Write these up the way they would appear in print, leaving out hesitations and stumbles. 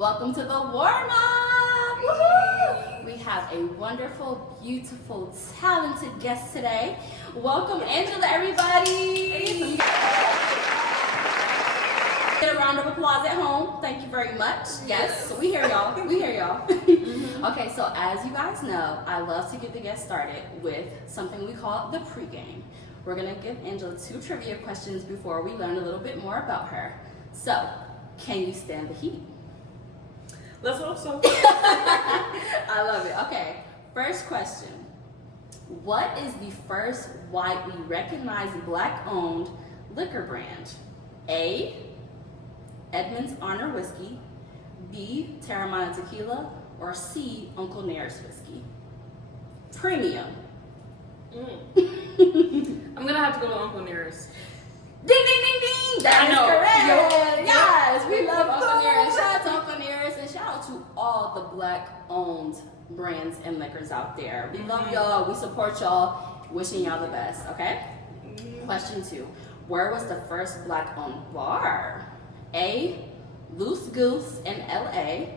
Welcome to the warm-up! Woohoo! We have a wonderful, beautiful, talented guest today. Welcome, Angela, everybody! Get a round of applause at home. Thank you very much. Yes, we hear y'all. We hear y'all. Okay, so as you guys know, I love to get the guest started with something we call the pregame. We're gonna give Angela 2 trivia questions before we learn a little bit more about her. So, can you stand the heat? Let's hope so. I love it. Okay, first question. What is the first widely recognized Black-owned liquor brand? A, Edmund's Honor Whiskey, B, Terramana Tequila, or C, Uncle Nearest Whiskey? Premium. I'm gonna have to go with Uncle Nearest. Ding, ding, ding, ding! That is correct! Yes, we love Uncle Nearest. Shout out to Uncle Nearest and shout out to all the Black-owned brands and liquors out there. We love y'all. We support y'all. Wishing y'all the best, okay? Question 2. Where was the first Black-owned bar? A, Loose Goose in LA,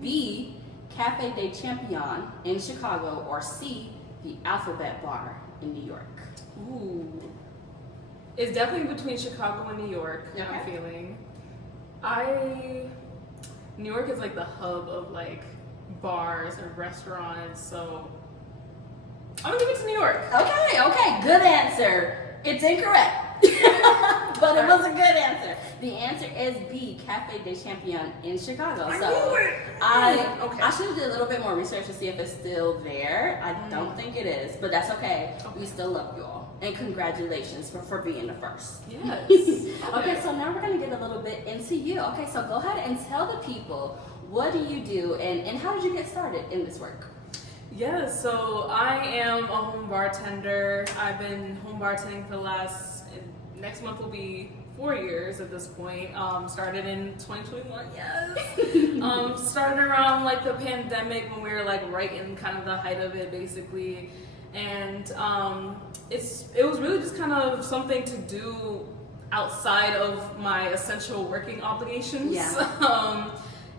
B, Cafe de Champion in Chicago, or C, the Alphabet Bar in New York? Ooh. It's definitely between Chicago and New York, I'm feeling. New York is like the hub of like bars and restaurants, so I'm gonna give it to New York. Okay, good answer. It's incorrect. But it was a good answer. The answer is B, Cafe de Champion in Chicago. I should have did a little bit more research to see if it's still there. I don't think it is, but that's okay. We still love you all. And congratulations for being the first. Yes. Okay, so now we're going to get a little bit into you. Okay, so go ahead and tell the people, what do you do and how did you get started in this work? Yeah, so I am a home bartender. I've been home bartending for the next month will be 4 years at this point. Started in 2021, yes. Started around like the pandemic when we were like right in kind of the height of it basically. And it was really just kind of something to do outside of my essential working obligations. Yeah.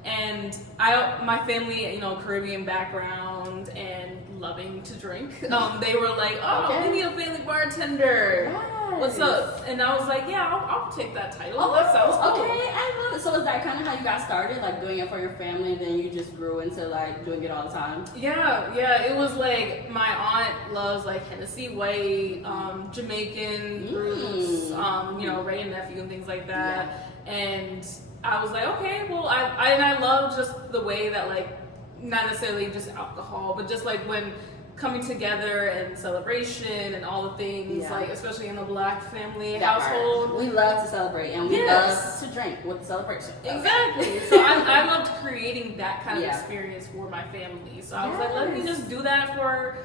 And my family, Caribbean background and loving to drink. They were like, we need a family bartender. Yes. What's up? And I was like, yeah, I'll take that title. That sounds cool. Okay, I love it. So is that kind of how you got started, like doing it for your family, and then you just grew into like doing it all the time? Yeah. It was like my aunt loves like Hennessy White, Jamaican roots, Ray and Nephew and things like that. Yeah. And I was like, okay, well, I love just the way that like, not necessarily just alcohol, but just like when coming together and celebration and all the things, like especially in a Black family household. We love to celebrate and we love to drink with the celebration. Exactly. So I loved creating that kind of experience for my family. So I was like, let me just do that for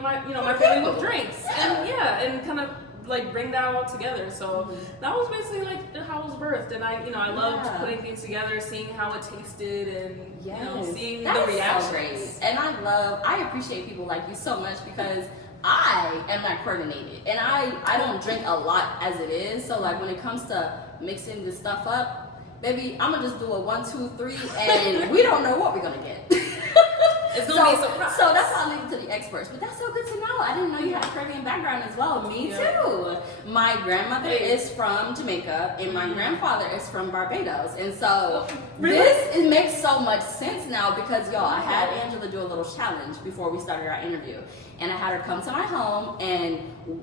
my my family with drinks and kind of like bring that all together. So that was basically like how it was birthed, and I loved putting things together, seeing how it tasted, and seeing the reaction. So great. And I appreciate people like you so much because I am not coordinated, and I don't drink a lot as it is. So like when it comes to mixing this stuff up, baby, I'm gonna just do a 1, 2, 3, and we don't know what we're gonna get. It's gonna be a surprise. So that's why I leave it to the experts. But that's so good to know. I didn't know you had a Caribbean background as well. Me too. My grandmother is from Jamaica and my grandfather is from Barbados. And so it makes so much sense now because I had Angela do a little challenge before we started our interview. And I had her come to my home, and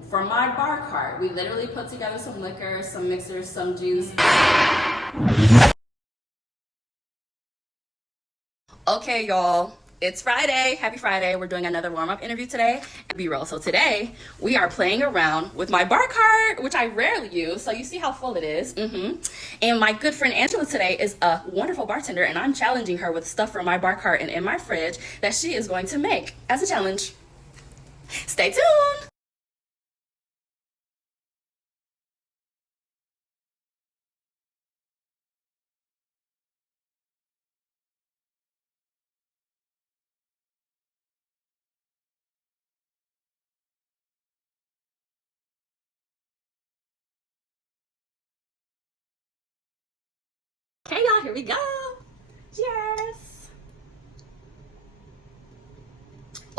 from my bar cart, we literally put together some liquor, some mixers, some juice. Okay, y'all. It's Friday. Happy Friday. We're doing another warm-up interview today. B-roll. So today, we are playing around with my bar cart, which I rarely use. So you see how full it is. And my good friend Angela today is a wonderful bartender, and I'm challenging her with stuff from my bar cart and in my fridge that she is going to make as a challenge. Stay tuned. Okay, y'all, here we go. Cheers.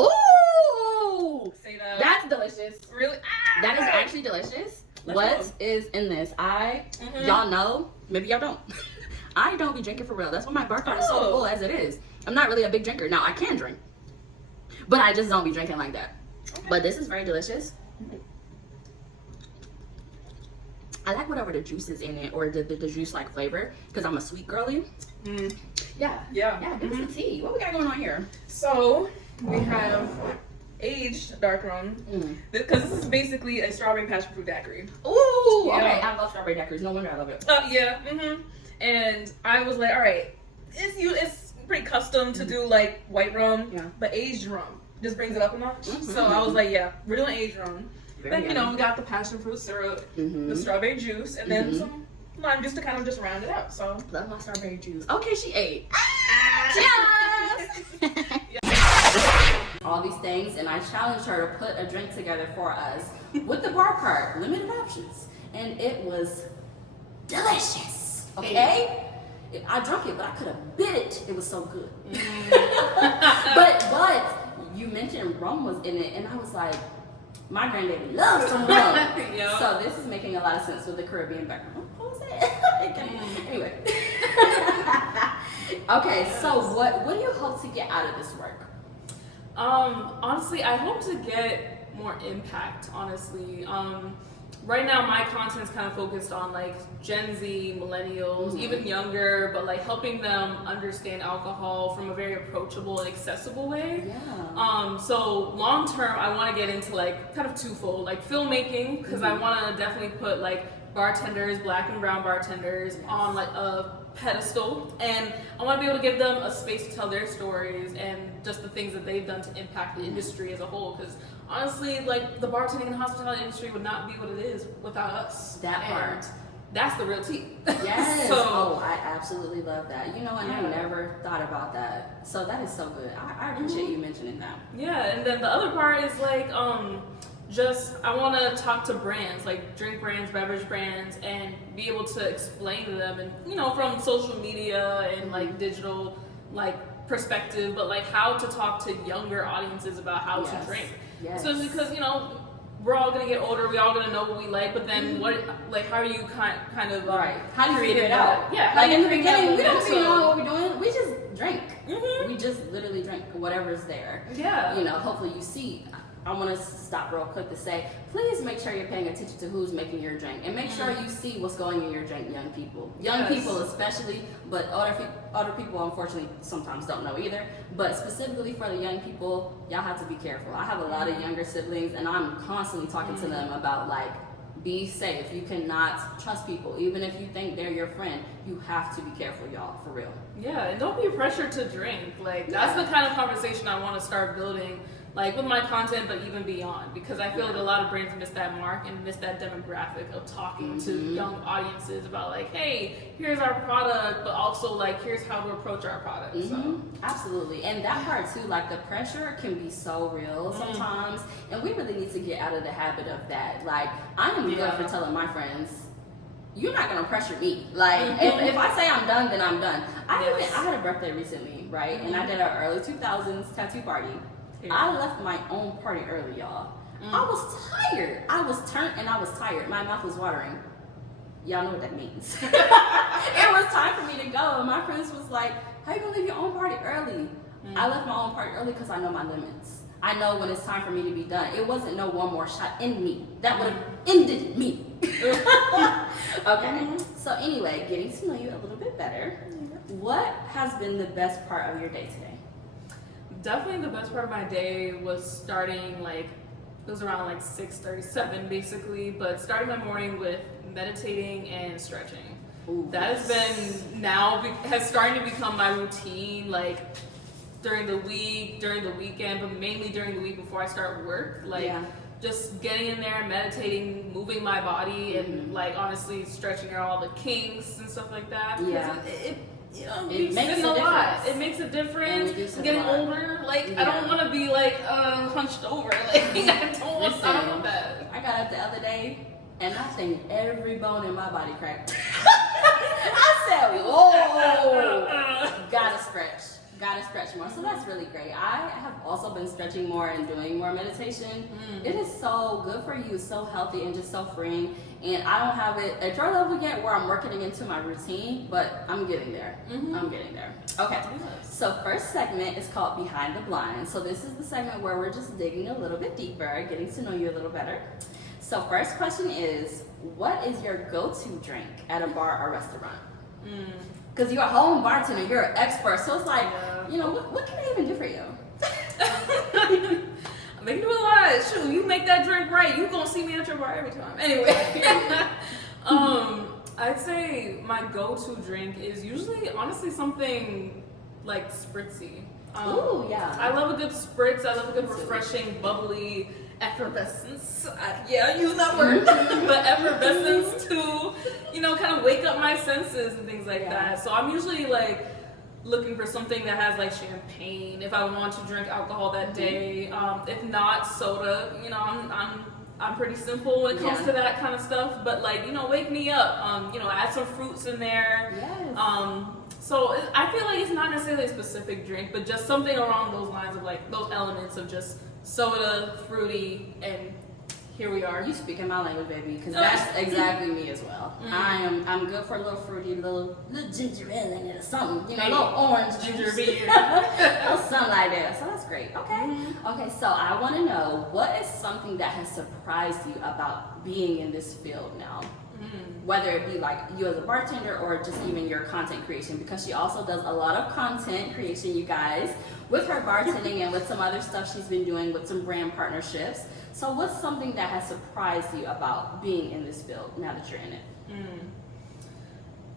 Ooh! Say that. That's delicious. Really? That is actually delicious. What is in this? Y'all know, maybe y'all don't. I don't be drinking for real. That's why my bar cart is so full as it is. I'm not really a big drinker. Now, I can drink, but I just don't be drinking like that. Okay. But this is very delicious. I like whatever the juice is in it, or the juice like flavor, because I'm a sweet girly. Yeah. Give us the tea. What we got going on here? So we have aged dark rum, because this is basically a strawberry passion fruit daiquiri. Ooh, okay. I love strawberry daiquiris. No wonder I love it. And I was like, all right, it's pretty custom to do like white rum, but aged rum just brings it up a notch. So I was like, yeah, we're doing aged rum. Then we got the passion fruit syrup, the strawberry juice, and then some lime juice to kind of just round it out. So love my strawberry juice. Okay, she ate. Cheers! All these things, and I challenged her to put a drink together for us with the bar cart, limited options, and it was delicious. Okay, I drank it, but I could have bit it. It was so good. But you mentioned rum was in it, and I was like, my granddaddy loves some rum. So this is making a lot of sense with the Caribbean background. What was it? Anyway. Okay, so what do you hope to get out of this work? Honestly, I hope to get more impact, honestly. Right now my content's kind of focused on like Gen Z, millennials, even younger, but like helping them understand alcohol from a very approachable and accessible way. So long term, I want to get into like kind of twofold, like filmmaking, because I want to definitely put like bartenders, black and brown bartenders on like a pedestal, and I want to be able to give them a space to tell their stories and just the things that they've done to impact the industry as a whole, because honestly, like the bartending and hospitality industry would not be what it is without us. That part. That's the real tea. Yes. So, I absolutely love that. You know, and I never thought about that. So that is so good. I appreciate you mentioning that. Yeah, and then the other part is like, I want to talk to brands, like drink brands, beverage brands, and be able to explain to them, and you know, from social media and like digital like perspective, but like how to talk to younger audiences about how to drink. Especially because, you know, we're all gonna get older, we all gonna know what we like, but then how do you kind of how do you figure it out? Like in the beginning, we don't even know what we're doing. We just drink. We just literally drink whatever's there. You know, hopefully you see. I want to stop real quick to say, please make sure you're paying attention to who's making your drink, and make sure you see what's going in your drink, young people. Young people especially, but older people unfortunately sometimes don't know either. But specifically for the young people, y'all have to be careful. I have a lot of younger siblings, and I'm constantly talking to them about like, be safe. You cannot trust people, even if you think they're your friend. You have to be careful, y'all, for real. Yeah, and don't be pressured to drink. Like that's the kind of conversation I want to start building. Like with my content, but even beyond, because I feel like a lot of brands miss that mark and miss that demographic of talking to young audiences about like, hey, here's our product, but also like, here's how to approach our product. So. Absolutely, and that part too, like the pressure can be so real sometimes, and we really need to get out of the habit of that. Like, I am good for telling my friends, you're not gonna pressure me. Like, if I say I'm done, then I'm done. I had a birthday recently, right? And I did an early 2000s tattoo party. I left my own party early, y'all. I was tired. I was turned and I was tired. My mouth was watering. Y'all know what that means. It was time for me to go. And my friends was like, how you gonna leave your own party early? I left my own party early because I know my limits. I know when it's time for me to be done. It wasn't no one more shot in me. That would have ended me. Okay. So anyway, getting to know you a little bit better. What has been the best part of your day today? Definitely the best part of my day was starting it was around 6:37 basically, but starting my morning with meditating and stretching. That has been has started to become my routine, during the week, during the weekend, but mainly during the week before I start work. Just getting in there, meditating, moving my body, and honestly stretching out all the kinks and stuff like that. It makes a lot. It makes a difference. I'm getting older. I don't want to be hunched over. I don't want that. I got up the other day and I think every bone in my body cracked. I said, whoa, gotta gotta stretch more. So that's really great. I have also been stretching more and doing more meditation. It is so good for you, so healthy and just so freeing. And I don't have it at your level yet where I'm working it into my routine, but I'm getting there. I'm getting there. Okay, so first segment is called Behind the Blind. So this is the segment where we're just digging a little bit deeper, getting to know you a little better. So first question is, what is your go-to drink at a bar or restaurant? Because you're a home bartender, you're an expert, so it's like, you know, what can I even do for you? They can do a lot. Shoot, you make that drink right, you gonna see me at your bar every time. Anyway, I'd say my go-to drink is usually, honestly, something like spritzy. Ooh, yeah. I love a good spritz. I love a good refreshing, bubbly effervescence. I use that word, but effervescence to, you know, kind of wake up my senses and things like that. So I'm usually like looking for something that has like champagne if I want to drink alcohol that day. If not, soda. You know, I'm pretty simple when it comes to that kind of stuff. But like, you know, wake me up. You know, add some fruits in there. So I feel like it's not necessarily a specific drink, but just something along those lines of like those elements of just soda, fruity, and here we are. You speaking my language, baby, because that's exactly me as well. I'm good for a little fruity, little ginger ale in it or something, you know, a little orange ginger juice. beer, or something like that. So that's great. Okay. Okay. So I want to know, what is something that has surprised you about being in this field now? Whether it be like you as a bartender or just even your content creation, because she also does a lot of content creation, you guys, with her bartending and with some other stuff she's been doing with some brand partnerships. So what's something that has surprised you about being in this field now that you're in it?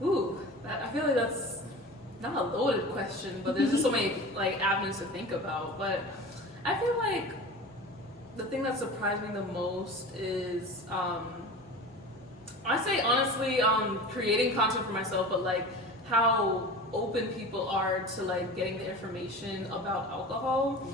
Ooh, I feel like that's not a loaded question, but there's just so many like avenues to think about. But I feel like the thing that surprised me the most is I say honestly, creating content for myself, but like how open people are to like getting the information about alcohol.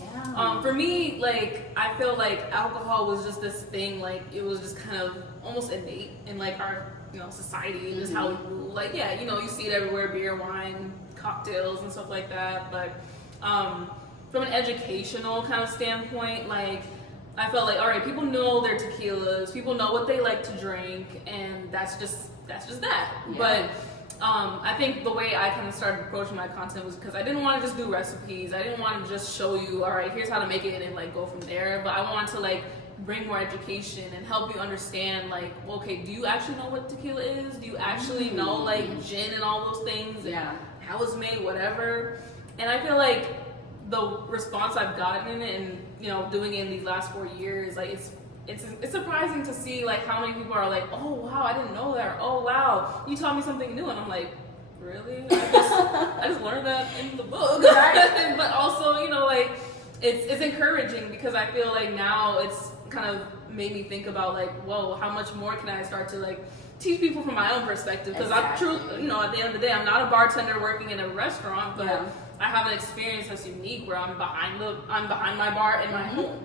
For me, like I feel like alcohol was just this thing, like it was just kind of almost innate in like our, you know, society and just how we move. Like, yeah, you know, you see it everywhere, beer, wine, cocktails and stuff like that. But from an educational kind of standpoint, like I felt like, all right, people know their tequilas, people know what they like to drink, and that's just that. But I think the way I kind of started approaching my content was because I didn't want to just do recipes. I didn't want to just show you, all right, here's how to make it and like go from there. But I wanted to like bring more education and help you understand, like, okay, do you actually know what tequila is? Do you actually know like gin and all those things? And how it's made, whatever. And I feel like the response I've gotten in it, and you know, doing it in these last 4 years, like it's surprising to see like how many people are like, oh wow, I didn't know that, or oh wow, you taught me something new, and I'm like, really? I just learned that in the book. But also, you know, like it's encouraging because I feel like now it's kind of made me think about like, whoa, how much more can I start to like teach people from my own perspective? Because I'm true, you know, at the end of the day, I'm not a bartender working in a restaurant, but I have an experience that's unique where I'm behind my bar in my home.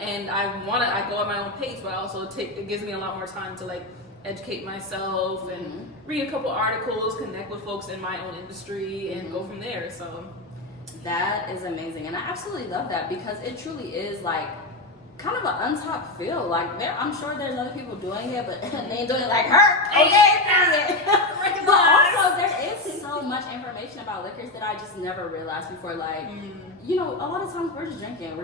And I go at my own pace, but also it gives me a lot more time to like educate myself and read a couple articles, connect with folks in my own industry, and go from there. So that is amazing, and I absolutely love that because it truly is like kind of an untapped field. Like I'm sure there's other people doing it, but they ain't doing it like her. Okay, but also there is so much information about liquors that I just never realized before. Like, you know, a lot of times we're drinking.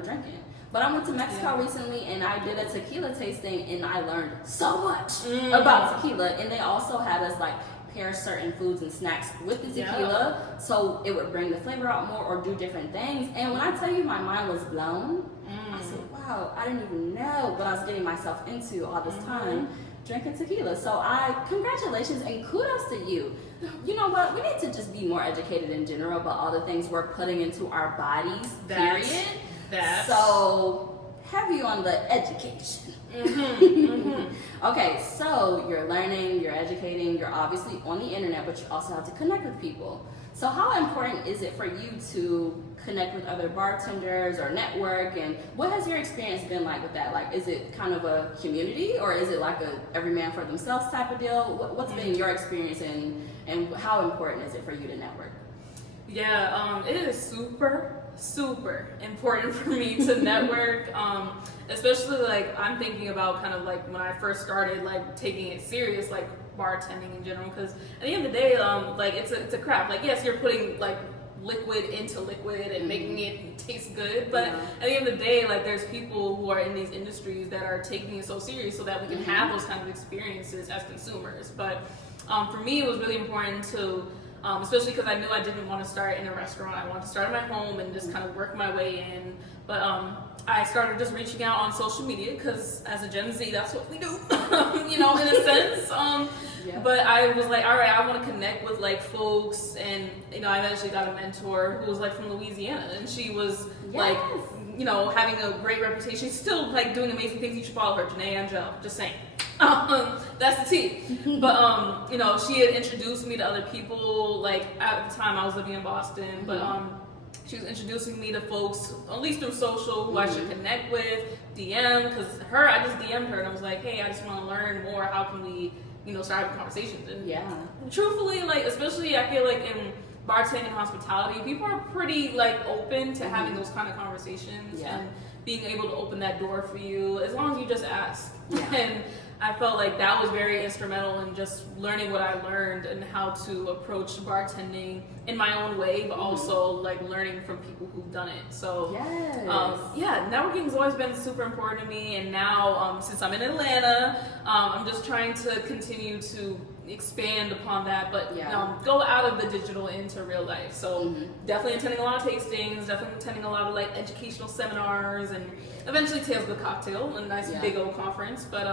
But I went to Mexico recently and I did a tequila tasting and I learned so much about tequila. And they also had us like pair certain foods and snacks with the tequila so it would bring the flavor out more or do different things. And when I tell you my mind was blown, I said, wow, I didn't even know what I was getting myself into all this time drinking tequila. So congratulations and kudos to you. You know what? We need to just be more educated in general about all the things we're putting into our bodies, period. So, heavy on the education. Okay, so you're learning, you're educating, you're obviously on the internet, but you also have to connect with people. So how important is it for you to connect with other bartenders or network, and what has your experience been like with that? Like, is it kind of a community, or is it like a every man for themselves type of deal? What's been your experience, and how important is it for you to network? Yeah, it is super important for me to network, especially like I'm thinking about kind of like when I first started like taking it serious, like bartending in general, because at the end of the day, like it's a craft. Like yes, you're putting like liquid into liquid and making it taste good, but at the end of the day, like there's people who are in these industries that are taking it so serious so that we can have those kind of experiences as consumers. But for me, it was really important to especially because I knew I didn't want to start in a restaurant. I wanted to start at my home and just kind of work my way in. But I started just reaching out on social media because as a Gen Z, that's what we do, you know, in a sense. But I was like, all right, I want to connect with like folks, and you know, I eventually got a mentor who was like from Louisiana, and she was like, you know, having a great reputation. She's still like doing amazing things. You should follow her, Janae Angel. Just saying. That's the tea. But you know, she had introduced me to other people. Like at the time, I was living in Boston, but she was introducing me to folks, at least through social, who I should connect with, DM, because I just DM'd her and I was like, hey, I just want to learn more. How can we, you know, start having conversations? And truthfully, like, especially I feel like in bartending and hospitality, people are pretty like open to having those kind of conversations and being able to open that door for you as long as you just ask. And I felt like that was very instrumental in just learning what I learned and how to approach bartending in my own way, but also like learning from people who've done it. So networking has always been super important to me. And now since I'm in Atlanta, I'm just trying to continue to expand upon that, but go out of the digital into real life. So definitely attending a lot of tastings, definitely attending a lot of like educational seminars, and eventually Tales of the Cocktail, a nice big old conference. But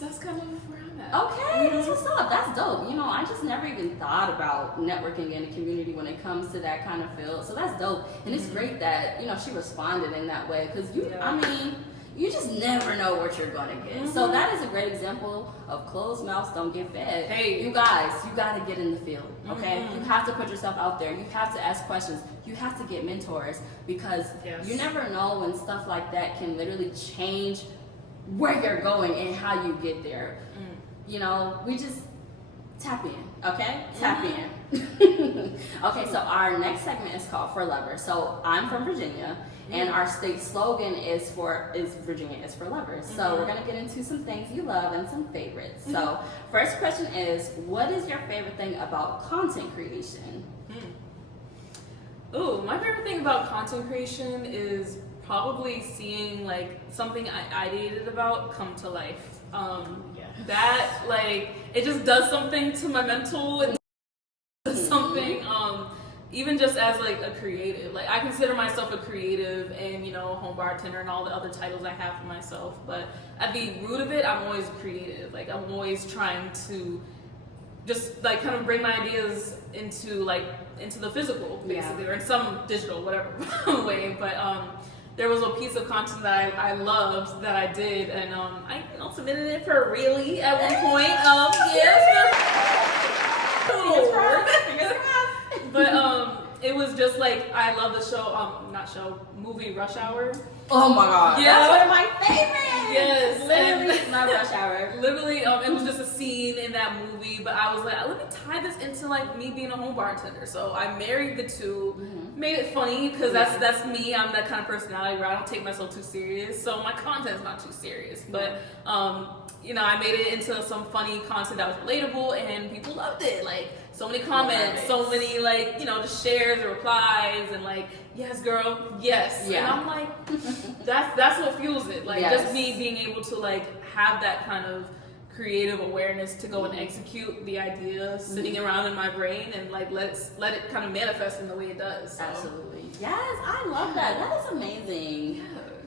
that's kind of where I'm at. Okay, that's what's up. That's dope. You know, I just never even thought about networking in the community when it comes to that kind of field. So that's dope. And it's great that, you know, she responded in that way, because I mean, you just never know what you're gonna get. So that is a great example of closed mouths don't get fed. Hey, you guys, you gotta get in the field, okay? You have to put yourself out there. You have to ask questions. You have to get mentors, because you never know when stuff like that can literally change where you're going and how you get there. You know, we just tap in, okay? Tap in. Okay, so our next segment is called For Lovers. So I'm from Virginia, and our state slogan is Virginia is for lovers. So we're gonna get into some things you love and some favorites. So first question is, what is your favorite thing about content creation? Ooh, my favorite thing about content creation is probably seeing like something I ideated about come to life. That like it just does something to my mental and something. Even just as like a creative, like I consider myself a creative and, you know, home bartender and all the other titles I have for myself. But at the root of it, I'm always creative. Like I'm always trying to just like kind of bring my ideas into the physical, basically, or in some digital, whatever way. But there was a piece of content that I loved that I did, and I submitted it for a really at one point. But it was just like, I love the show, movie Rush Hour. Oh my god, that's one of my favorites. Yes, literally my Rush Hour. Literally, it was just a scene in that movie, but I was like, let me tie this into like me being a home bartender. So I married the two, made it funny, because that's me. I'm that kind of personality where I don't take myself too serious, so my content's not too serious. But you know, I made it into some funny content that was relatable, and people loved it. Like so many comments, so many like, you know, just shares or replies, and like, yes girl, yes. And I'm like, that's what fuels it. Like just me being able to like have that kind of creative awareness to go and execute the idea sitting around in my brain, and like let it kind of manifest in the way it does. So. Absolutely. Yes, I love that. That is amazing.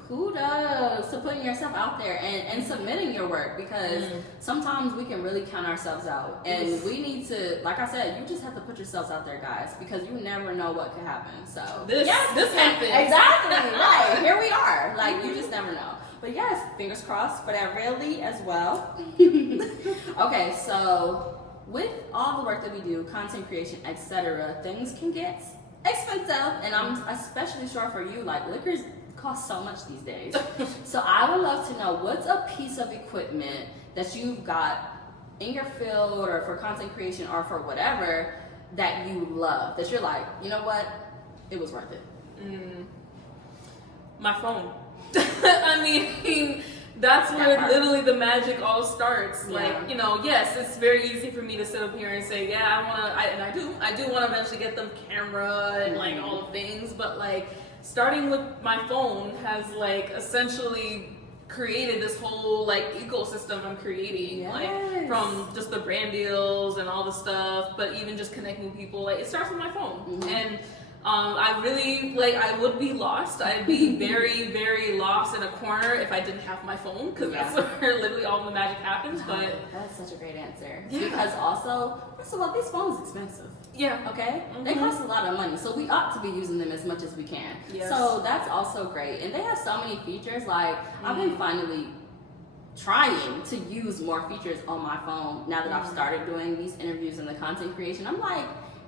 Kudos to putting yourself out there and submitting your work, because sometimes we can really count ourselves out, and we need to, like I said, you just have to put yourselves out there, guys, because you never know what could happen. So this happened. Exactly. Right. Here we are. Like you just never know. But yes, fingers crossed for that really as well. Okay, so with all the work that we do, content creation, etc., things can get expensive, and I'm especially sure for you, like liquors cost so much these days. So I would love to know, what's a piece of equipment that you've got in your field or for content creation or for whatever that you love, that you're like, you know what, it was worth it? My phone. I mean, that's where literally the magic all starts. Yeah. Like, you know, yes, it's very easy for me to sit up here and say, yeah, I do want to eventually get the camera and like all the things, but like starting with my phone has like essentially created this whole like ecosystem I'm creating, like from just the brand deals and all the stuff, but even just connecting with people, like it starts with my phone. And I really, like, I would be lost. I'd be very, very lost in a corner if I didn't have my phone, because that's where literally all the magic happens. But that's such a great answer. Because also, first of all, these phones are expensive. Yeah. Okay? They cost a lot of money, so we ought to be using them as much as we can. Yes. So that's also great. And they have so many features. Like, I've been finally trying to use more features on my phone now that I've started doing these interviews and the content creation. I'm like,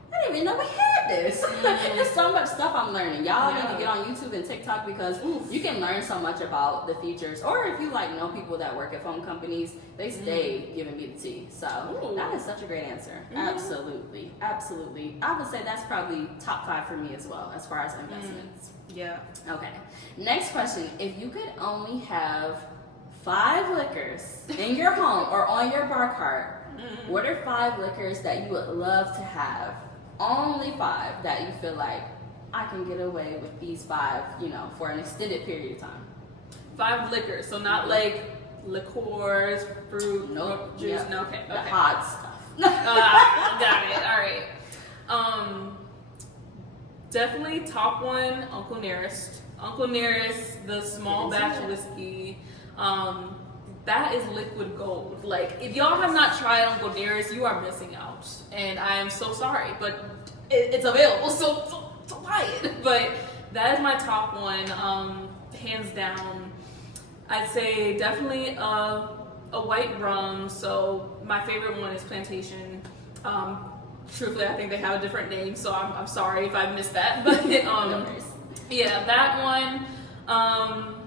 I didn't even know we had this. There's so much stuff I'm learning. Y'all need to get on YouTube and TikTok, because you can learn so much about the features. Or if you like know people that work at phone companies, they stay giving me the tea. So that is such a great answer. Absolutely. Absolutely. I would say that's probably top 5 for me as well, as far as investments. Yeah. Okay. Next question. If you could only have 5 liquors in your home or on your bar cart, what are 5 liquors that you would love to have? Only 5 that you feel like I can get away with these 5, you know, for an extended period of time. 5 liquors, so not like liqueurs, fruit, juice. Yep. No, okay. The hot stuff. Got it. All right. Definitely top 1, Uncle Nearest. Uncle Nearest, the small batch whiskey. That is liquid gold. Like, if y'all have not tried Uncle Nearest, you are missing out. And I am so sorry, but it's available, so buy it. But that is my top 1, hands down. I'd say definitely a white rum. So my favorite one is Plantation. Truthfully, I think they have a different name, so I'm sorry if I missed that. But yeah, that one.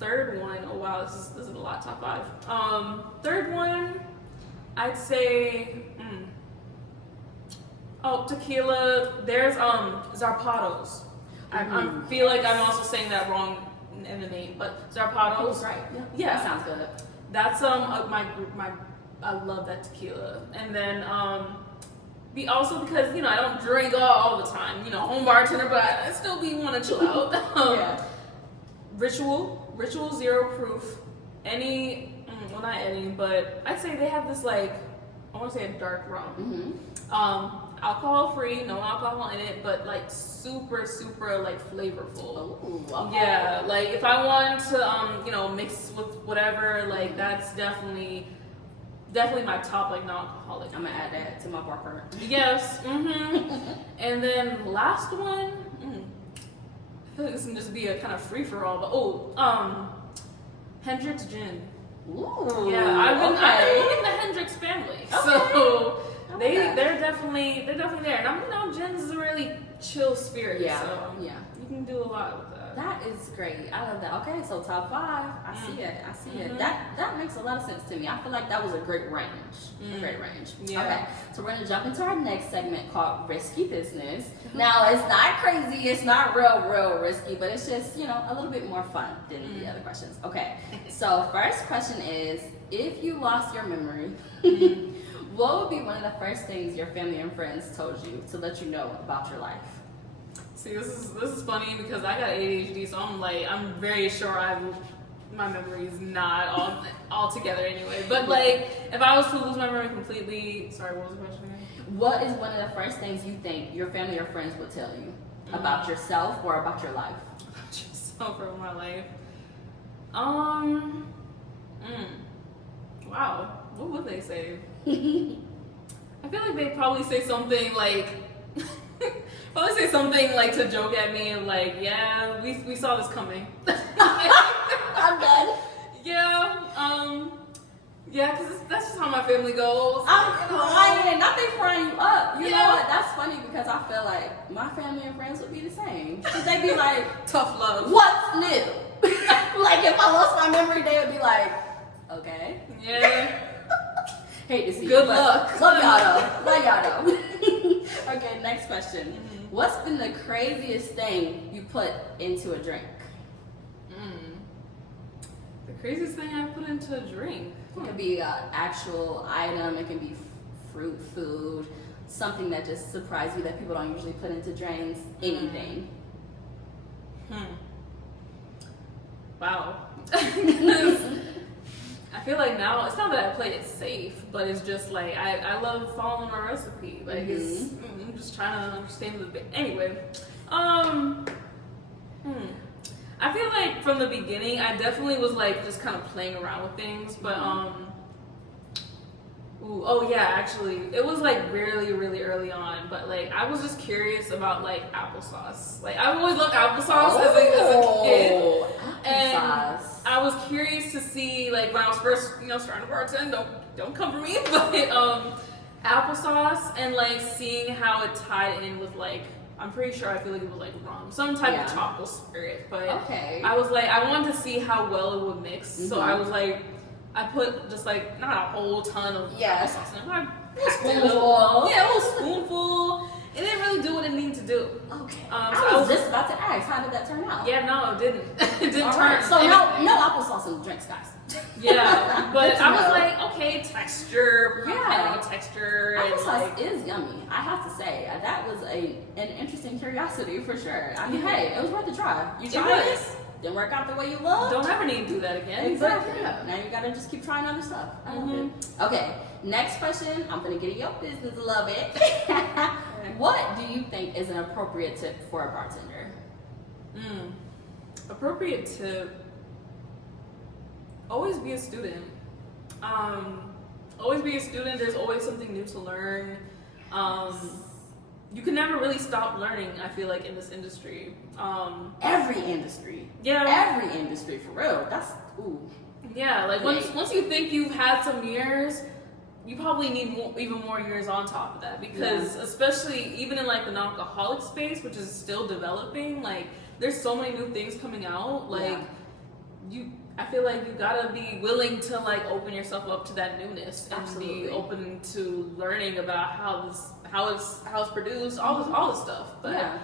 Third one, oh wow, this is a lot, top 5. Third one, I'd say, tequila. There's Zarpados. I feel like I'm also saying that wrong in the name, but Zarpados. Right. Yeah, that sounds good. That's I love that tequila. And then also because, you know, I don't drink all the time, you know, home bartender, but I still want to chill out. Ritual 0 proof. Not any, but I'd say they have this, like, I want to say a dark rum. Alcohol free, no alcohol in it, but like super, super like flavorful. Ooh, okay. Yeah, like if I want to, you know, mix with whatever, like that's definitely my top like non-alcoholic. I'm gonna add that to my bar cart. Yes. And then last one. I feel like this can just be a kind of free for all, but Hendrick's gin. Ooh. Yeah, I've been in the Hendrick's family, so they're definitely there. And gin is a really chill spirit. Yeah, so you can do a lot with that. That is great. I love that. Okay, so top 5. I see it. That makes a lot of sense to me. I feel like that was a great range. Yeah. Okay, so we're gonna jump into our next segment called Risky Business. Now, it's not crazy. It's not real risky, but it's just, you know, a little bit more fun than the other questions. Okay, so first question is, if you lost your memory, what would be one of the first things your family and friends told you to let you know about your life? See, this is funny because I got ADHD, so I'm very sure my memory is not all together anyway. But like, if I was to lose my memory completely, sorry, what was the question again? What is one of the first things you think your family or friends would tell you about yourself or about your life? About yourself or my life? Wow, what would they say? I feel like they'd probably say something like. To joke at me and like, yeah, we saw this coming. I'm done. Yeah, because that's just how my family goes. I'm crying. Not they frying you up. You know what? That's funny because I feel like my family and friends would be the same. Because they'd be like, tough love. What's new? Like if I lost my memory, they would be like, okay. Yeah. Hate to see Good you, luck. Love y'all though. What's been the craziest thing you put into a drink? The craziest thing I put into a drink? It could be an actual item. It can be fruit, food, something that just surprised you that people don't usually put into drinks. Anything. Wow. I feel like now, it's not that I play it safe, but it's just like, I love following my recipe. Like, I'm just trying to understand the bit. Anyway, I feel like from the beginning, I definitely was like just kind of playing around with things, but, actually, it was like really, really early on, but like, I was just curious about like applesauce. Like, I've always loved applesauce as a kid. And I was curious to see, like, when I was first, starting to bartend, don't come for me, but applesauce and like seeing how it tied in with like, I'm pretty sure I feel like it was like rum, some type of chocolate spirit, but I was like, I wanted to see how well it would mix, so I was like, I put just like, not a whole ton of applesauce in it, but a spoonful. Yeah, a little spoonful. It didn't really do what it needed to do. Okay. I was just about to ask, how did that turn out? Yeah, no, it didn't. It didn't turn. Right. So no applesauce in the drinks, guys. Yeah, but I was like, okay, texture, texture. Applesauce is yummy. I have to say, that was an interesting curiosity for sure. I mean, hey, it was worth a try. You tried it, didn't work out the way you loved. Don't ever need to do that again. Exactly. Now you gotta just keep trying other stuff. I love it. Okay, next question. I'm gonna get in your business a little bit. What do you think is an appropriate tip for a bartender? Appropriate tip. Always be a student. Always be a student. There's always something new to learn. You can never really stop learning, I feel like, in this industry. Every industry. Yeah. Every industry, for real. That's, ooh. Yeah, like once you think you've had some years, you probably need even more years on top of that, because especially even in like the non-alcoholic space, which is still developing, like there's so many new things coming out. Like I feel like you gotta be willing to like open yourself up to that newness and be open to learning about how it's produced, all this stuff. But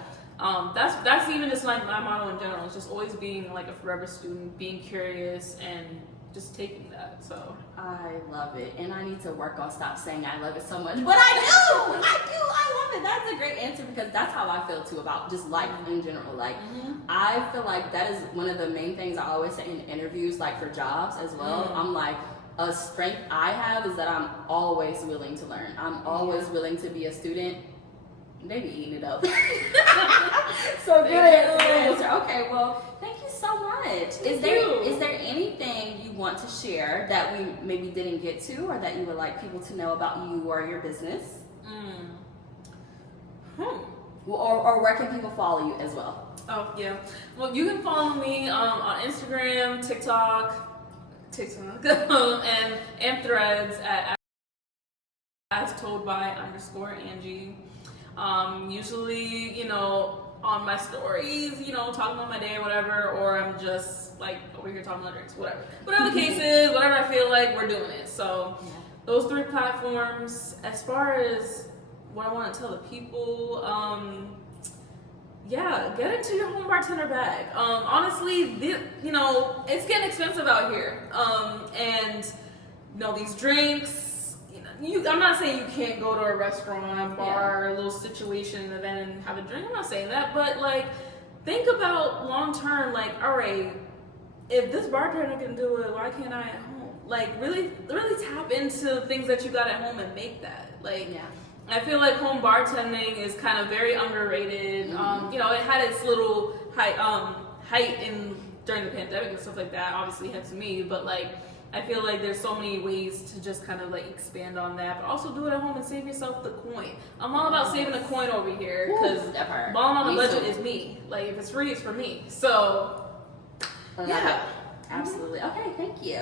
that's even just like my motto in general. It's just always being like a forever student, being curious, and just taking that. So I love it, and I need to work on stop saying I love it so much, but I love it. That's a great answer, because that's how I feel too about just life in general. Like I feel like that is one of the main things I always say in interviews, like for jobs as well. I'm like, a strength I have is that I'm always willing to learn. I'm always willing to be a student. Maybe eating it up. So good answer. Okay, well, thank you so much. Is there anything you want to share that we maybe didn't get to, or that you would like people to know about you or your business? Or where can people follow you as well? Oh yeah. Well, you can follow me on Instagram, TikTok, and Threads at @AsToldBy_Angie. Usually, on my stories, talking about my day or whatever, or I'm just like over here talking about drinks, whatever. Whatever the case is, whatever I feel like, we're doing it. So those 3 platforms. As far as what I want to tell the people, get into your home bartender bag. Honestly, it's getting expensive out here. And these drinks, I'm not saying you can't go to a restaurant, bar, a little situation, and then have a drink. I'm not saying that, but like, think about long term. Like, all right, if this bartender can do it, why can't I at home? Like, really, really tap into things that you got at home and make that. Like, I feel like home bartending is kind of very underrated. It had its little height during the pandemic and stuff like that. Obviously, hence me, but like, I feel like there's so many ways to just kind of like expand on that, but also do it at home and save yourself the coin. I'm all about saving the coin over here, because balling on the budget is me. Like, if it's free, it's for me. So, Absolutely. Okay, thank you.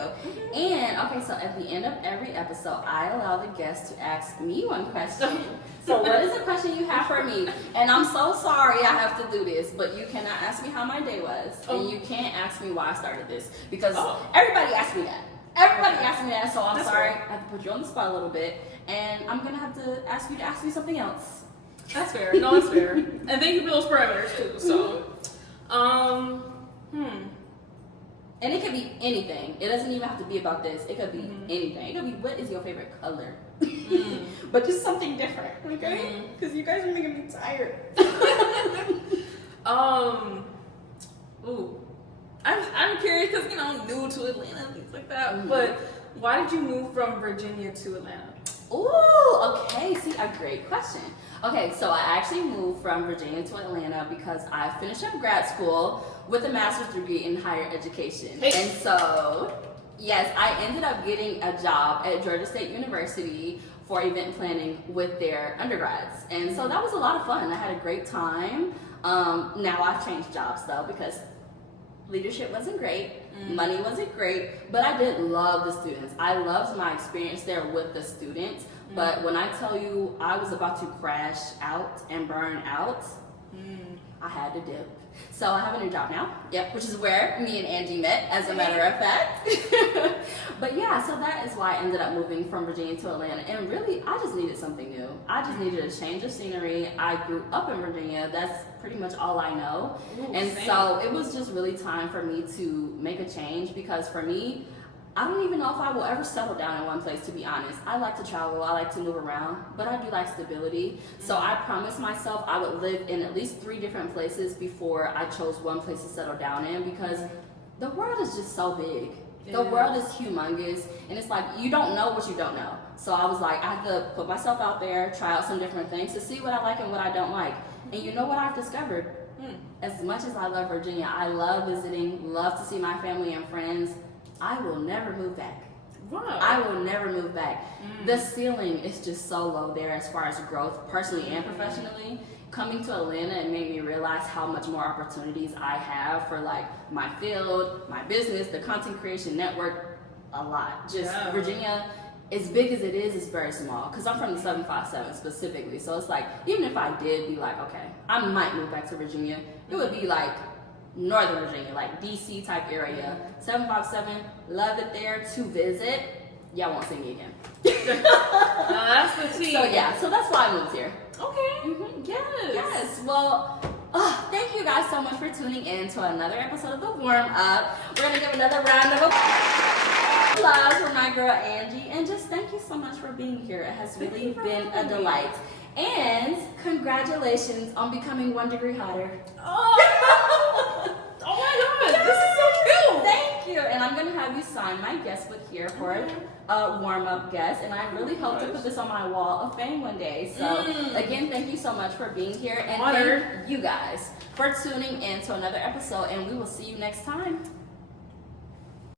And okay, so at the end of every episode, I allow the guests to ask me one question. So what is the question you have for me? And I'm so sorry I have to do this, but you cannot ask me how my day was, and you can't ask me why I started this, because everybody asked me that. So I'm sorry. I have to put you on the spot a little bit, and I'm gonna have to ask you to ask me something else. That's fair. No, that's fair. And thank you for those parameters too. So, And it could be anything. It doesn't even have to be about this. It could be anything. It could be, what is your favorite color? But just something different, okay? Because you guys are making me tired. I'm curious because, you know, I'm new to Atlanta and things like that. But why did you move from Virginia to Atlanta? Ooh, okay. See, a great question. Okay, so I actually moved from Virginia to Atlanta because I finished up grad school with a master's degree in higher education. And so, yes, I ended up getting a job at Georgia State University for event planning with their undergrads. And so that was a lot of fun. I had a great time. Now I've changed jobs though because leadership wasn't great, money wasn't great, but I did love the students. I loved my experience there with the students. But when I tell you I was about to crash out and burn out, I had to dip. So I have a new job now, which is where me and Angie met, as a matter of fact. But yeah, so that is why I ended up moving from Virginia to Atlanta. And really, I just needed something new. I just needed a change of scenery. I grew up in Virginia. That's pretty much all I know. So it was just really time for me to make a change because for me, I don't even know if I will ever settle down in one place, to be honest. I like to travel, I like to move around, but I do like stability. So I promised myself I would live in at least 3 different places before I chose one place to settle down in because the world is just so big. The world is humongous, and it's like you don't know what you don't know. So I was like, I have to put myself out there, try out some different things to see what I like and what I don't like. And you know what I've discovered? As much as I love Virginia, I love visiting, love to see my family and friends, I will never move back. Wow. I will never move back. The ceiling is just so low there as far as growth, personally and professionally. Coming to Atlanta, it made me realize how much more opportunities I have for like my field, my business, the content creation network, a lot. Just Virginia, as big as it is, it's very small. Because I'm from the 757 specifically. So it's like, even if I did be like, okay, I might move back to Virginia, it would be like Northern Virginia, like DC type area. 757, love it there to visit. Y'all won't see me again. That's the tea. So yeah, so that's why I moved here. Okay. Yes. Well, thank you guys so much for tuning in to another episode of the Warm Up. We're gonna give another round of applause for my girl Angie, and just thank you so much for being here. It has really been a delight. And congratulations on becoming 1 degree hotter. Oh my God, this is so cute. Thank you. And I'm going to have you sign my guest book here for a warm-up guest. And I really hope to put this on my wall of fame one day. So again, thank you so much for being here. And thank you guys for tuning in to another episode. And we will see you next time.